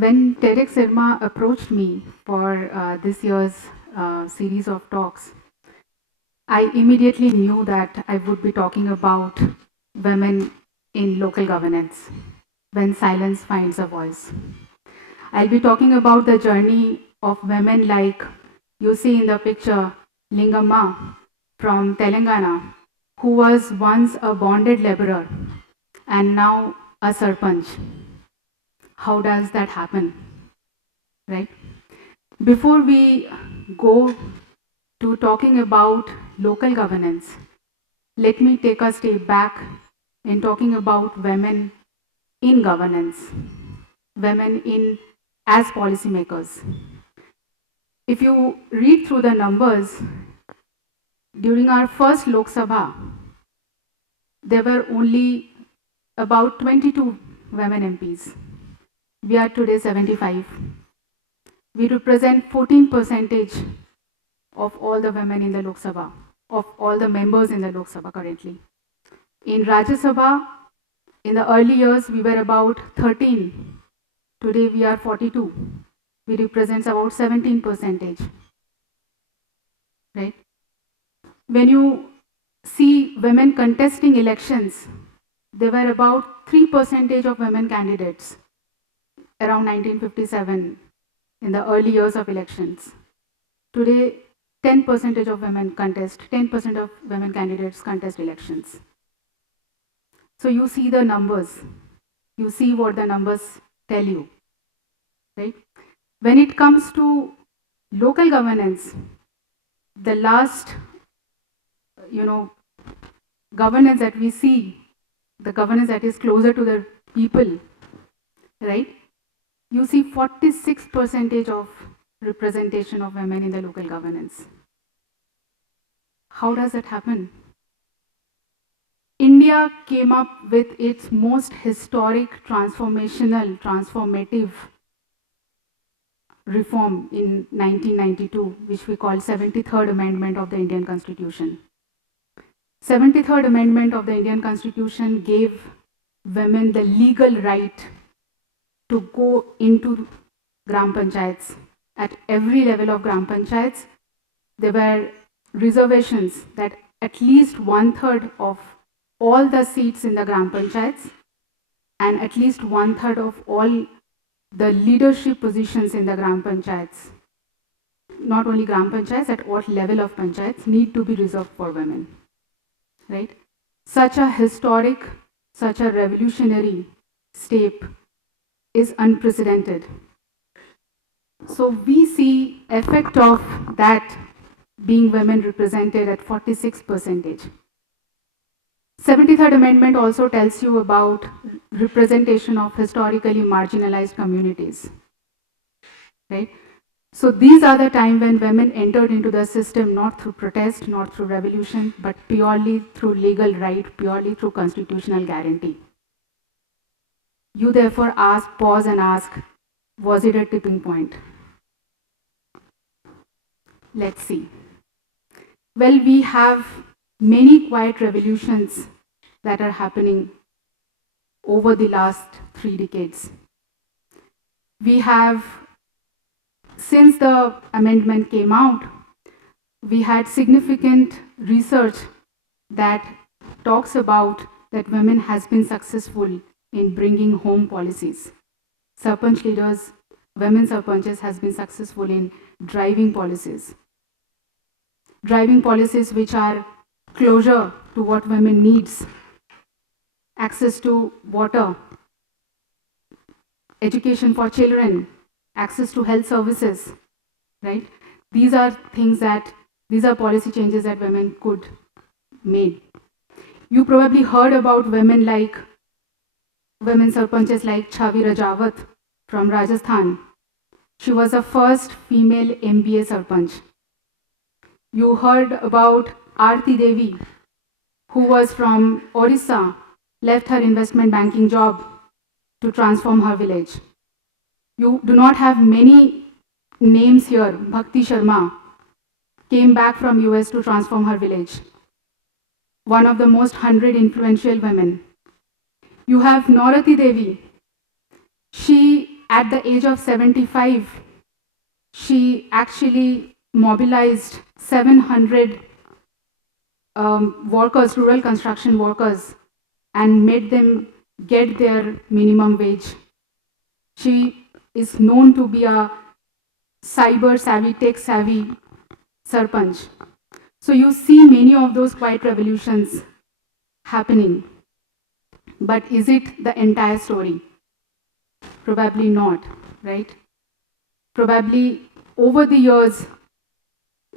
When TEDxIRMA approached me for this year's series of talks, I immediately knew that I would be talking about women in local governance, when silence finds a voice. I'll be talking about the journey of women like you see in the picture, Lingamma from Telangana, who was once a bonded laborer and now a sarpanch. How does that happen, right? Before we go to talking about local governance, let me take a step back in talking about women in governance, women in as policymakers. If you read through the numbers, during our first Lok Sabha, there were only about 22 women MPs. We are today 75. We represent 14% of all the women in the Lok Sabha, of all the members in the Lok Sabha currently. In Rajya Sabha, in the early years, we were about 13. Today, we are 42. We represent about 17%. Right? When you see women contesting elections, there were about 3% of women candidates around 1957 in the early years of elections. Today, 10% of women contest, 10% of women candidates contest elections. So you see the numbers. You see what the numbers tell you, right? When it comes to local governance, the last, governance that we see, the governance that is closer to the people, right? You see 46% of representation of women in the local governance. How does that happen? India came up with its most historic transformative reform in 1992, which we call 73rd Amendment of the Indian Constitution. 73rd Amendment of the Indian Constitution gave women the legal right to go into Gram Panchayats. At every level of Gram Panchayats, there were reservations that at least 1/3 of all the seats in the Gram Panchayats and at least 1/3 of all the leadership positions in the Gram Panchayats, not only Gram Panchayats, at what level of Panchayats, need to be reserved for women, right? Such a historic, such a revolutionary step is unprecedented. So we see effect of that being women represented at 46%. 73rd Amendment also tells you about representation of historically marginalized communities, right? So these are the time when women entered into the system not through protest, not through revolution, but purely through legal right, purely through constitutional guarantee. You therefore pause and ask, was it a tipping point? Let's see. Well, we have many quiet revolutions that are happening over the last 3 decades. We have, since the amendment came out, we had significant research that talks about that women has been successful in bringing home policies. Sarpanch leaders, women sarpanches has been successful in driving policies which are closer to what women needs. Access to water, education for children, access to health services, right? These are policy changes that women could make. You probably heard about women sarpanches like Chhavi Rajawat from Rajasthan. She was the first female MBA sarpanch. You heard about Aarti Devi, who was from Orissa, left her investment banking job to transform her village. You do not have many names here. Bhakti Sharma came back from US to transform her village. One of the most 100 influential women. You have Naurati Devi. She At the age of 75, she actually mobilized 700 workers, rural construction workers, and made them get their minimum wage. She is known to be a cyber savvy, tech savvy Sarpanch. So you see many of those quiet revolutions happening. But is it the entire story? Probably not, right? Probably over the years,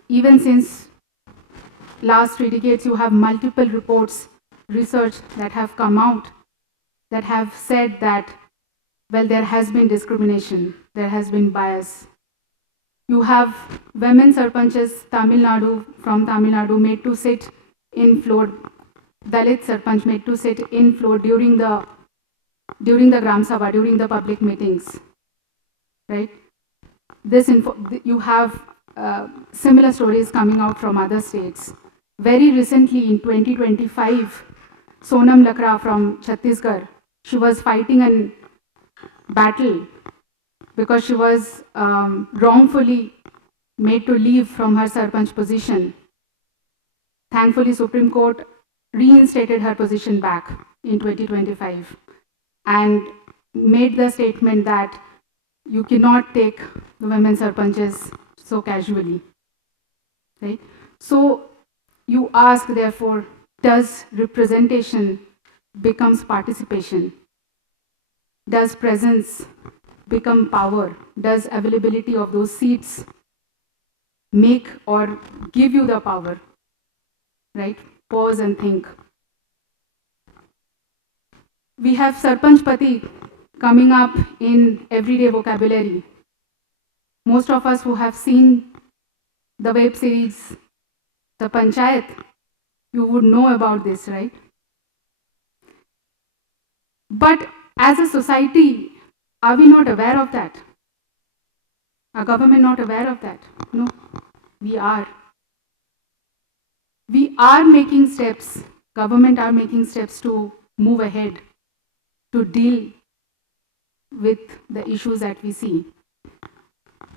even since last 3 decades, you have multiple reports, research that have come out that have said that, well, there has been discrimination, there has been bias. You have women Sarpanches from Tamil Nadu made to sit in floor, Dalit Sarpanch made to sit in floor during the Gram Sabha, during the public meetings, right? You have similar stories coming out from other states. Very recently, in 2025, Sonam Lakra from Chhattisgarh, she was fighting a battle because she was wrongfully made to leave from her Sarpanch position. Thankfully, Supreme Court reinstated her position back in 2025 and made the statement that you cannot take the women Sarpanches so casually, right? So you ask, therefore, does representation becomes participation? Does presence become power? Does availability of those seats make or give you the power, right? Pause and think. We have Sarpanch Pati coming up in everyday vocabulary. Most of us who have seen the web series, The Panchayat, you would know about this, right? But as a society, are we not aware of that? Are government not aware of that? No, we are. We are making steps, government are making steps to move ahead, to deal with the issues that we see.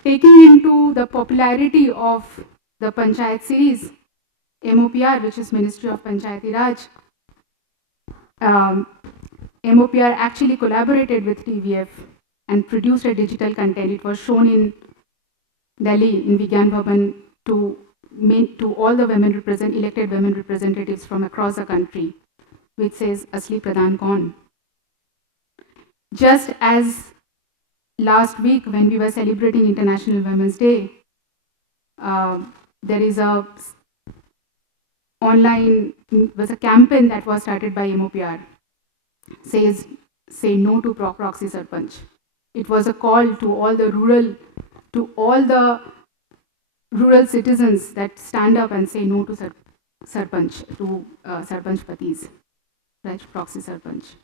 Taking into the popularity of the Panchayat series, MOPR, which is Ministry of Panchayati Raj, MOPR actually collaborated with TVF and produced a digital content. It was shown in Delhi in Vigyan Bhavan to all the elected women representatives from across the country, which says Asli Pradhan Kaun. Just as last week when we were celebrating International Women's Day, there is a campaign that was started by MOPR, says say no to proxy Sarpanch. It was a call to all the rural citizens that stand up and say no to Sarpanch, to Sarpanch Patis, right? Proxy Sarpanch.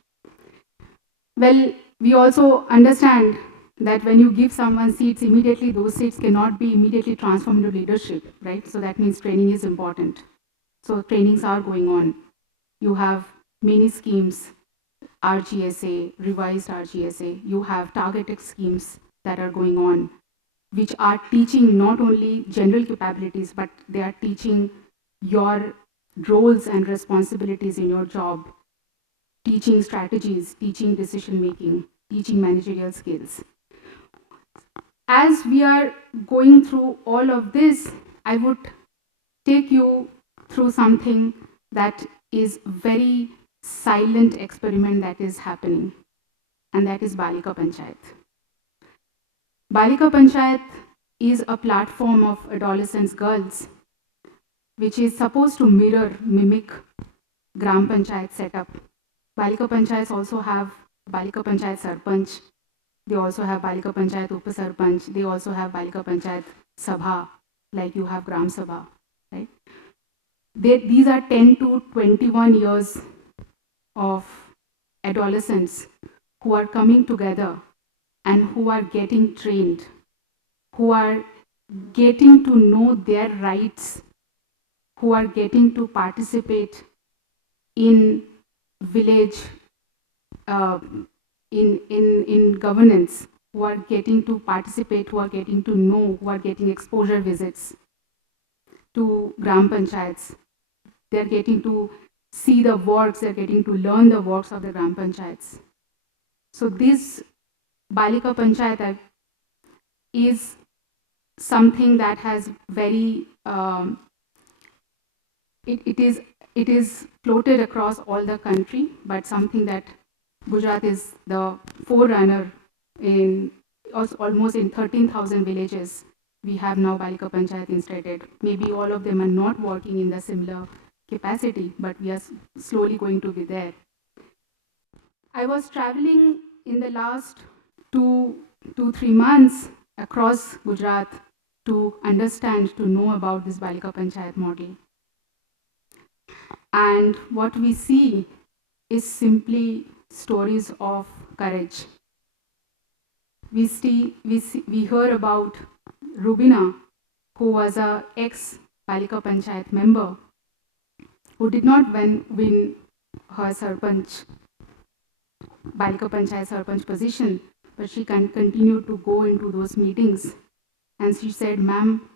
Well, we also understand that when you give someone seats, immediately those seats cannot be immediately transformed into leadership, right? So that means training is important. So trainings are going on. You have many schemes, RGSA, revised RGSA. You have targeted schemes that are going on, which are teaching not only general capabilities, but they are teaching your roles and responsibilities in your job, teaching strategies, teaching decision making, teaching managerial skills. As we are going through all of this, I would take you through something that is very silent experiment that is happening, and that is Balika Panchayat. Balika Panchayat is a platform of adolescent girls which is supposed to mimic Gram Panchayat setup. Balika Panchayats also have Balika Panchayat Sarpanch. They also have Balika Panchayat Upasarpanch. They also have Balika Panchayat Sabha, like you have Gram Sabha, right? These are 10 to 21 years of adolescents who are coming together and who are getting trained, who are getting to know their rights, who are getting to participate in village, in governance, who are getting to participate, who are getting to know, who are getting exposure visits to Gram Panchayats. They're getting to see the works, they're getting to learn the works of the Gram Panchayats. So this Balika Panchayat is something that has very, it is floated across all the country, but something that Gujarat is the forerunner in, almost in 13,000 villages. We have now Balika Panchayat instated. Maybe all of them are not working in the similar capacity, but we are slowly going to be there. I was traveling in the last 2-3 months across Gujarat to understand, to know about this Balika Panchayat model. And what we see is simply stories of courage. We hear about Rubina, who was a ex-Balika Panchayat member, who did not win her Sarpanch, Balika Panchayat Sarpanch position, but she continued to go into those meetings. And she said, "Ma'am,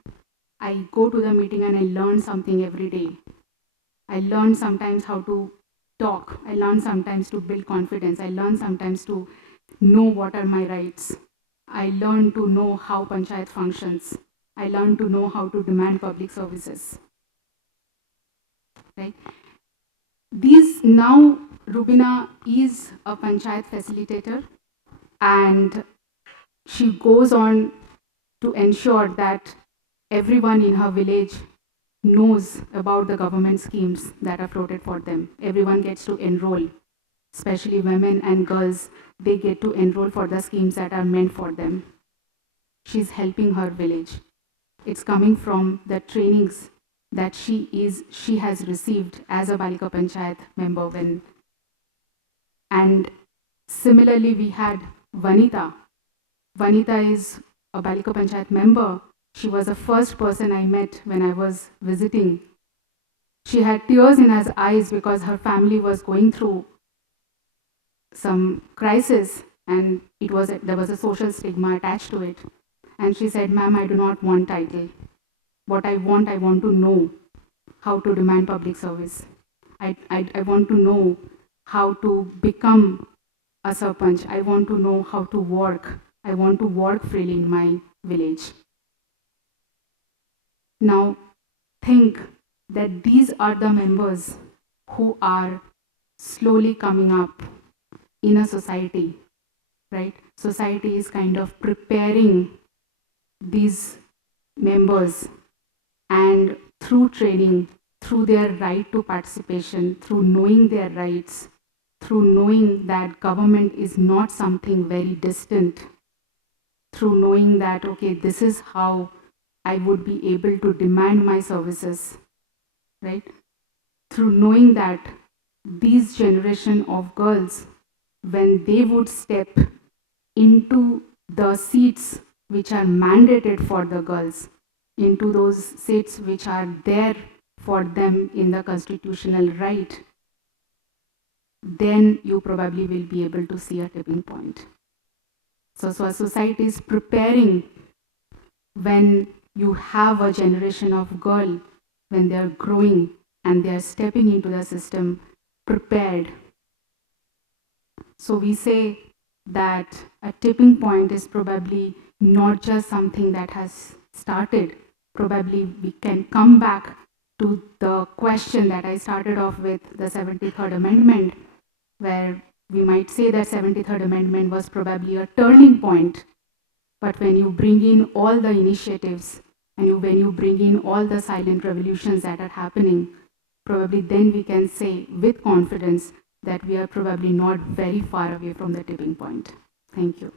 I go to the meeting and I learn something every day. I learn sometimes how to talk. I learn sometimes to build confidence. I learn sometimes to know what are my rights. I learn to know how Panchayat functions. I learn to know how to demand public services." Right? Now, Rubina is a Panchayat facilitator, and she goes on to ensure that everyone in her village knows about the government schemes that are floated for them. Everyone gets to enroll, especially women and girls. They get to enroll for the schemes that are meant for them. She's helping her village. It's coming from the trainings that she has received as a Balika Panchayat member. And similarly, we had Vanita. Vanita is a Balika Panchayat member. She was the first person I met when I was visiting. She had tears in her eyes because her family was going through some crisis, and there was a social stigma attached to it. And she said, "Ma'am, I do not want title. What I want to know how to demand public service. I want to know how to become a Sarpanch. I want to know how to work. I want to work freely in my village." Now, think that these are the members who are slowly coming up in a society, right? Society is kind of preparing these members, and through training, through their right to participation, through knowing their rights, through knowing that government is not something very distant, through knowing that, okay, this is how I would be able to demand my services, right? Through knowing that these generation of girls, when they would step into the seats which are mandated for the girls, into those seats which are there for them in the constitutional right, then you probably will be able to see a tipping point. So a society is preparing when you have a generation of girls, when they are growing and they are stepping into the system prepared. So we say that a tipping point is probably not just something that has started. Probably we can come back to the question that I started off with, the 73rd Amendment, where we might say that 73rd Amendment was probably a turning point. But when you bring in all the initiatives and when you bring in all the silent revolutions that are happening, probably then we can say with confidence that we are probably not very far away from the tipping point. Thank you.